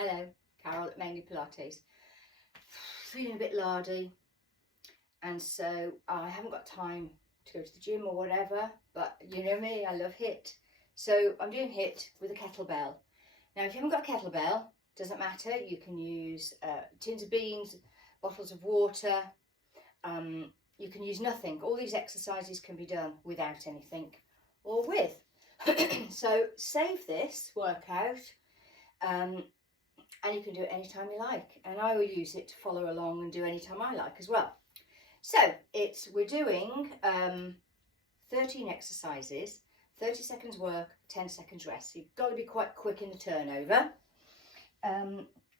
Hello, Carol at Mainly Pilates. Feeling a bit lardy, and so I haven't got time to go to the gym or whatever, but you know me, I love HIIT. So I'm doing HIIT with a kettlebell. Now if you haven't got a kettlebell, doesn't matter, you can use tins of beans, bottles of water, you can use nothing. All these exercises can be done without anything or with. So save this workout, and you can do it anytime you like, and I will use it to follow along and do anytime I like as well. So we're doing 13 exercises, 30 seconds work, 10 seconds rest. So you've got to be quite quick in the turnover.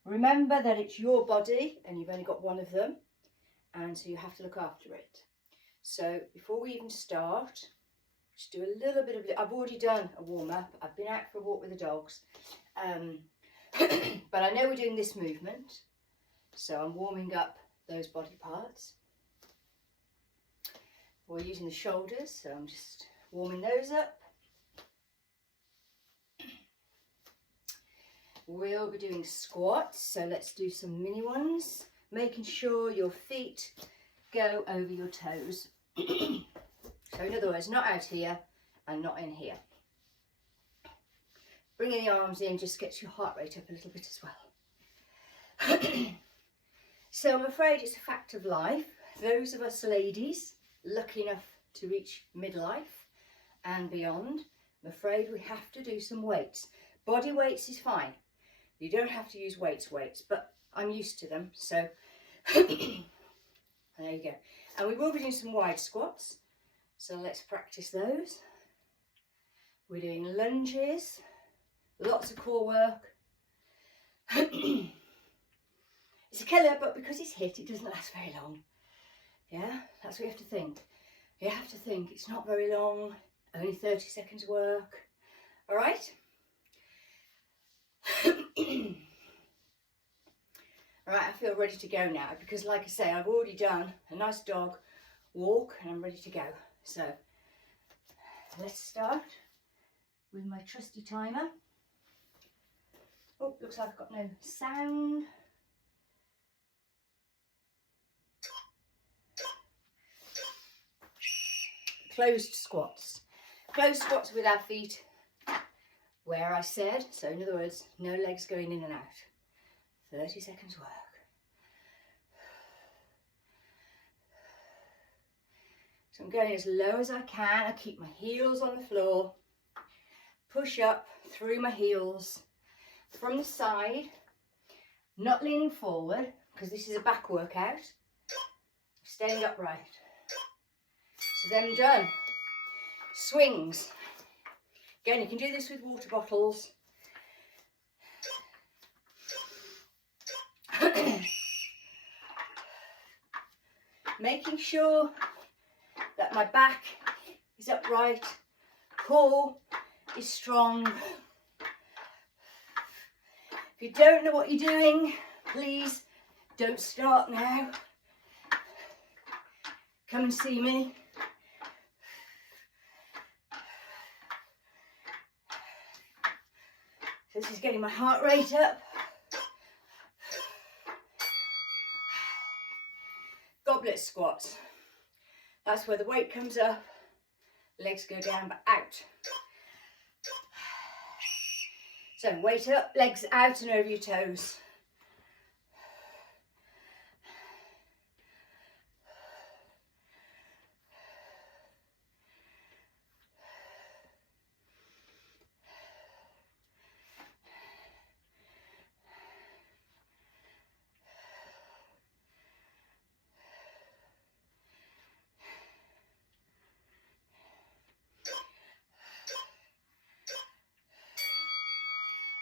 Remember that it's your body and you've only got one of them, and so you have to look after it. So before we even start, just do a little bit of, I've already done a warm-up, I've been out for a walk with the dogs, but I know we're doing this movement, so I'm warming up those body parts. We're using the shoulders, so I'm just warming those up. We'll be doing squats, so let's do some mini ones, making sure your feet go over your toes. So in other words, not out here and not in here. Bringing the arms in just gets your heart rate up a little bit as well. So I'm afraid it's a fact of life. Those of us ladies lucky enough to reach midlife and beyond, I'm afraid we have to do some weights. Body weights is fine. You don't have to use weights, but I'm used to them, so there you go. And we will be doing some wide squats, so let's practice those. We're doing lunges, lots of core work. It's a killer, but because it's HIIT, it doesn't last very long. Yeah, that's what you have to think. You have to think it's not very long, only 30 seconds work. All right? All right, I feel ready to go now because, like I say, I've already done a nice dog walk and I'm ready to go. So let's start with my trusty timer. Oh, looks like I've got no sound. Closed squats. Closed squats with our feet where I said, so in other words, no legs going in and out. 30 seconds work. So I'm going as low as I can. I keep my heels on the floor. Push up through my heels from the side, not leaning forward because this is a back workout. Staying upright. So then done. Swings. Again, you can do this with water bottles. Making sure that my back is upright, core is strong. If you don't know what you're doing, please don't start now. Come and see me. So this is getting my heart rate up. Goblet squats. That's where the weight comes up, legs go down but out. So weight up, legs out and over your toes.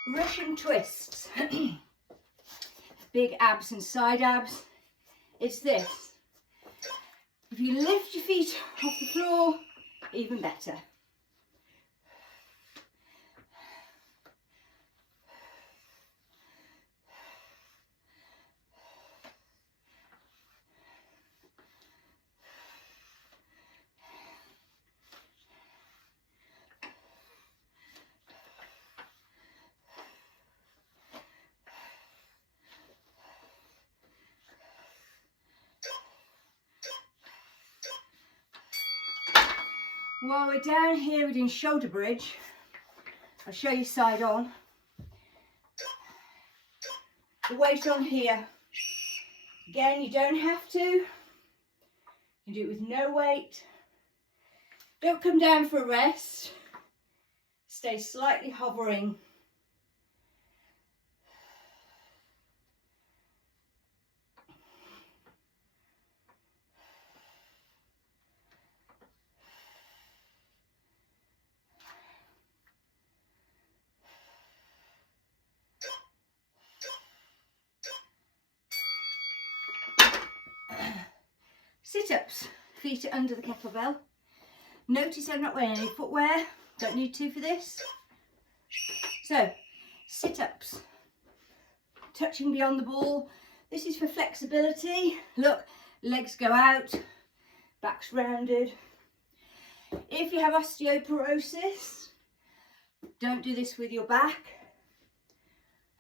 Russian twists. Big abs and side abs. It's this. If you lift your feet off the floor, even better. While we're down here, we're doing shoulder bridge. I'll show you side on. The weight on here. Again, you don't have to. You can do it with no weight. Don't come down for a rest. Stay slightly hovering. Sit-ups, feet are under the kettlebell. Notice I'm not wearing any footwear, don't need to for this. So, sit-ups, touching beyond the ball. This is for flexibility. Look, legs go out, back's rounded. If you have osteoporosis, don't do this with your back,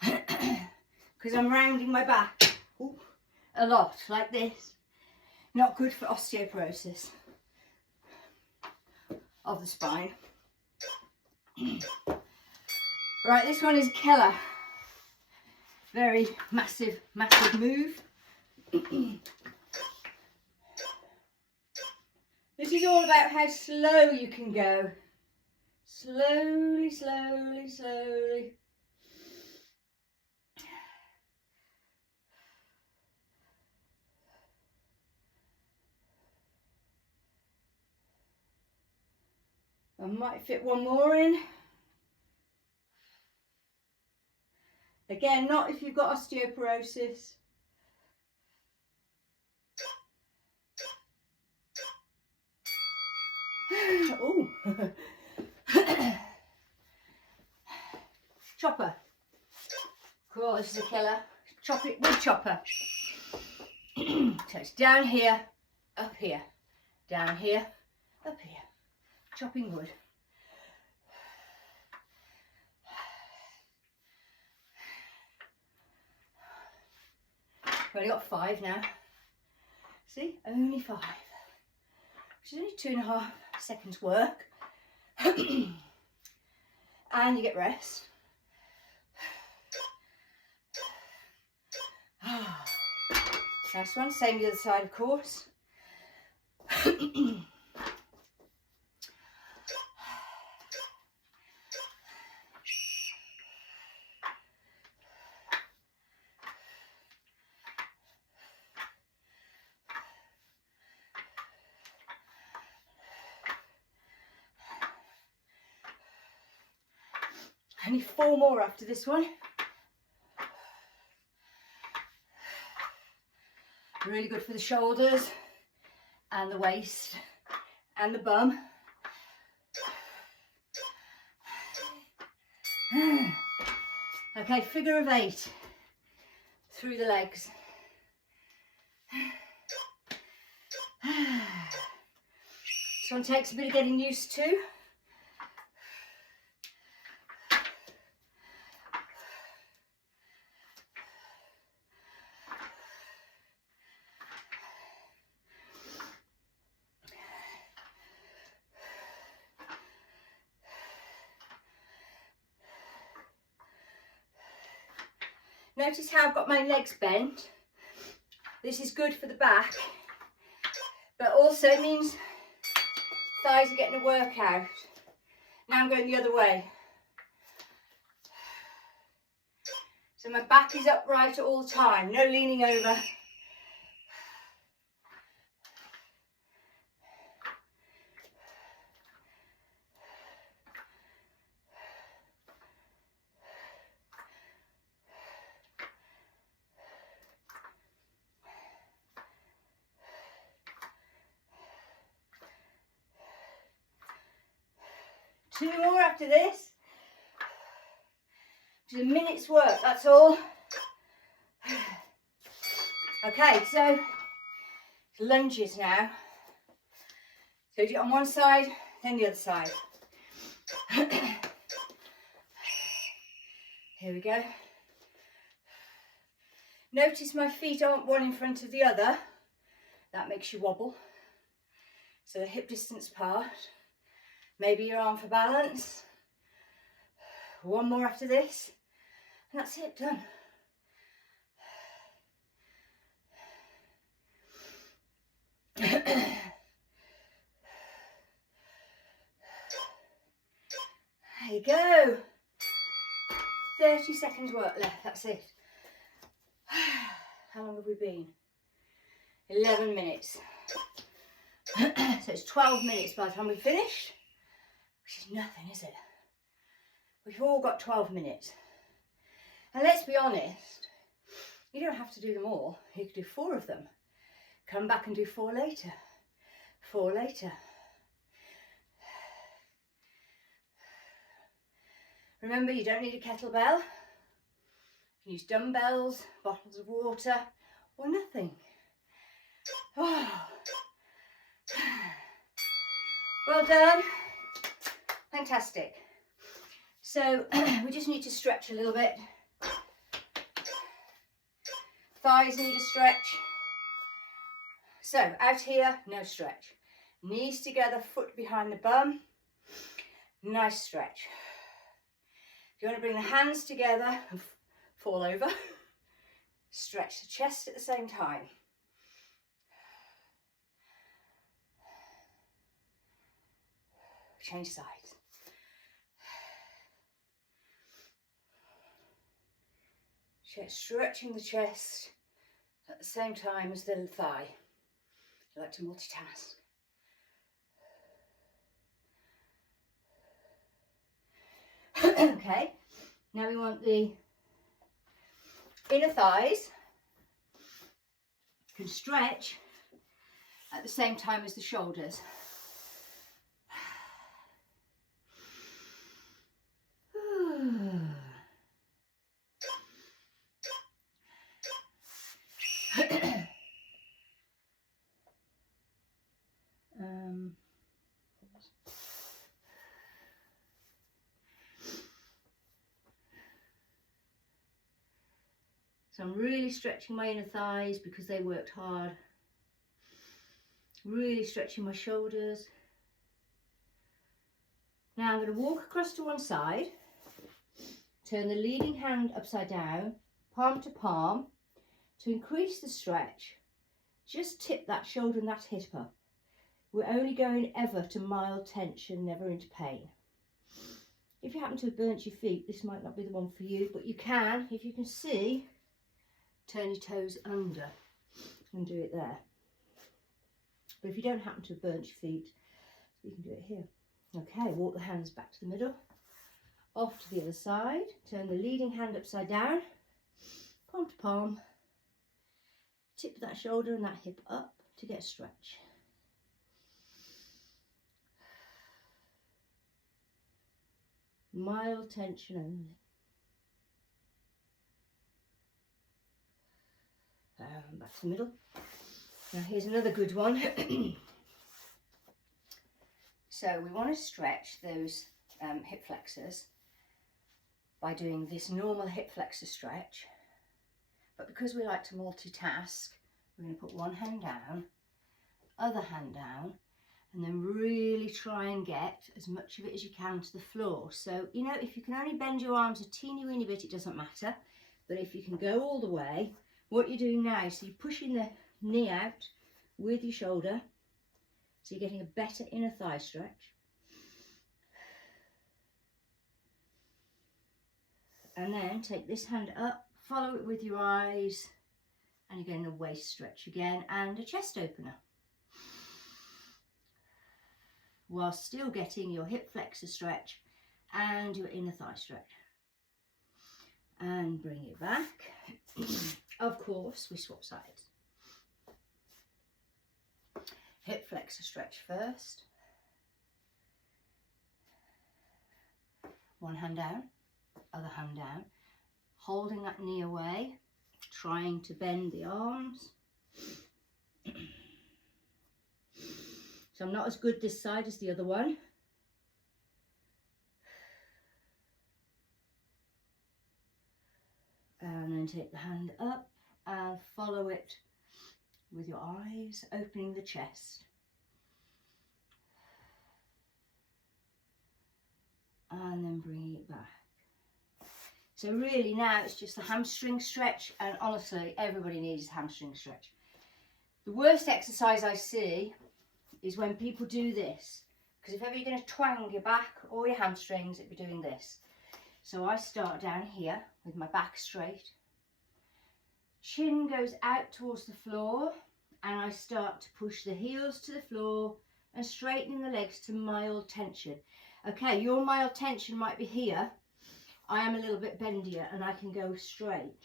because I'm rounding my back a lot, like this. Not good for osteoporosis of the spine. Right, this one is killer. Very massive, massive move. This is all about how slow you can go. Slowly, slowly, slowly. I might fit one more in. Again, not if you've got osteoporosis. Oh. Chopper. Cool, this is a killer. Chop it with chopper. So it's down here, up here, down here, up here. Chopping wood. I've only got 5 now. See, only 5. Which is only 2.5 seconds work. And you get rest. Nice one. Same the other side, of course. Only 4 more after this one. Really good for the shoulders and the waist and the bum. Okay, figure of 8 through the legs. This one takes a bit of getting used to. Notice how I've got my legs bent. This is good for the back, but also it means thighs are getting a workout. Now I'm going the other way. So my back is upright all the time, no leaning over. Two more after this. Just a minute's work, that's all. Okay, so lunges now. So do it on one side, then the other side. Here we go. Notice my feet aren't one in front of the other. That makes you wobble. So the hip distance apart. Maybe your arm for balance. One more after this, and that's it, done. There you go. 30 seconds work left, that's it. How long have we been? 11 minutes. So it's 12 minutes by the time we finish, which is nothing, is it? We've all got 12 minutes. And let's be honest, you don't have to do them all. You could do 4 of them. Come back and do 4 later. 4 later. Remember, you don't need a kettlebell. You can use dumbbells, bottles of water, or nothing. Oh. Well done. Fantastic. So we just need to stretch a little bit. Thighs need a stretch. So out here, no stretch. Knees together, foot behind the bum. Nice stretch. If you want to bring the hands together and fall over, stretch the chest at the same time. Change sides. Stretching the chest at the same time as the thigh. I like to multitask. Okay, now we want the inner thighs can stretch at the same time as the shoulders. So I'm really stretching my inner thighs because they worked hard. Really stretching my shoulders. Now I'm going to walk across to one side, turn the leading hand upside down, palm to palm. To increase the stretch, just tip that shoulder and that hip up. We're only going ever to mild tension, never into pain. If you happen to have burnt your feet, this might not be the one for you, but you can, if you can see, turn your toes under and do it there. But if you don't happen to have burnt your feet, you can do it here. Okay, walk the hands back to the middle, off to the other side, turn the leading hand upside down, palm to palm, tip that shoulder and that hip up to get a stretch. Mild tension only. Back to the middle. Now here's another good one. So we want to stretch those hip flexors by doing this normal hip flexor stretch. But because we like to multitask, we're going to put one hand down, other hand down, and then really try and get as much of it as you can to the floor. So, you know, if you can only bend your arms a teeny weeny bit, it doesn't matter. But if you can go all the way, what you're doing now, so you're pushing the knee out with your shoulder, so you're getting a better inner thigh stretch. And then take this hand up, follow it with your eyes, and you're getting a waist stretch again and a chest opener, while still getting your hip flexor stretch and your inner thigh stretch. And bring it back. Of course, we swap sides. Hip flexor stretch first. One hand down, other hand down, holding that knee away, trying to bend the arms. So I'm not as good this side as the other one. And then take the hand up and follow it with your eyes, opening the chest. and then bringing it back. So really now it's just the hamstring stretch, and honestly everybody needs a hamstring stretch. The worst exercise I see is when people do this, because if ever you're going to twang your back or your hamstrings, it'd be doing this. So I start down here with my back straight, chin goes out towards the floor, and I start to push the heels to the floor and straightening the legs to mild tension. Okay, your mild tension might be here. I am a little bit bendier and I can go straight.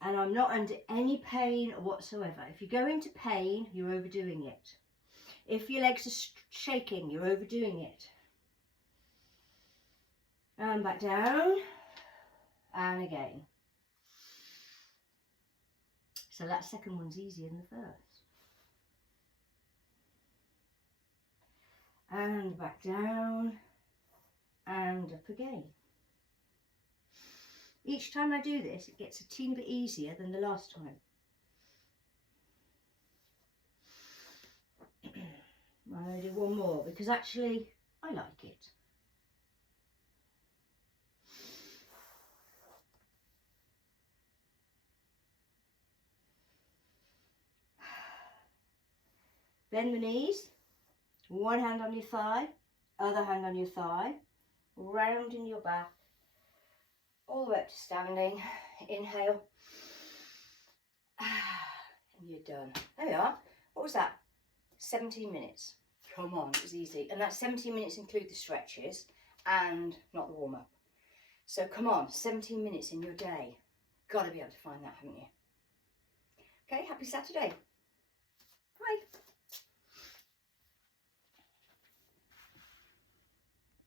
And I'm not under any pain whatsoever. If you go into pain, you're overdoing it. If your legs are shaking, you're overdoing it. And back down. And again. So that second one's easier than the first. And back down. And up again. Each time I do this, it gets a teeny bit easier than the last time. I'm going to do one more because actually I like it. Bend the knees, one hand on your thigh, other hand on your thigh, rounding your back, all the way up to standing. Inhale, and you're done. There we are. What was that? 17 minutes. Come on, it was easy. And that 17 minutes include the stretches and not the warm-up. So come on, 17 minutes in your day. Got to be able to find that, haven't you? Okay, happy Saturday. Bye.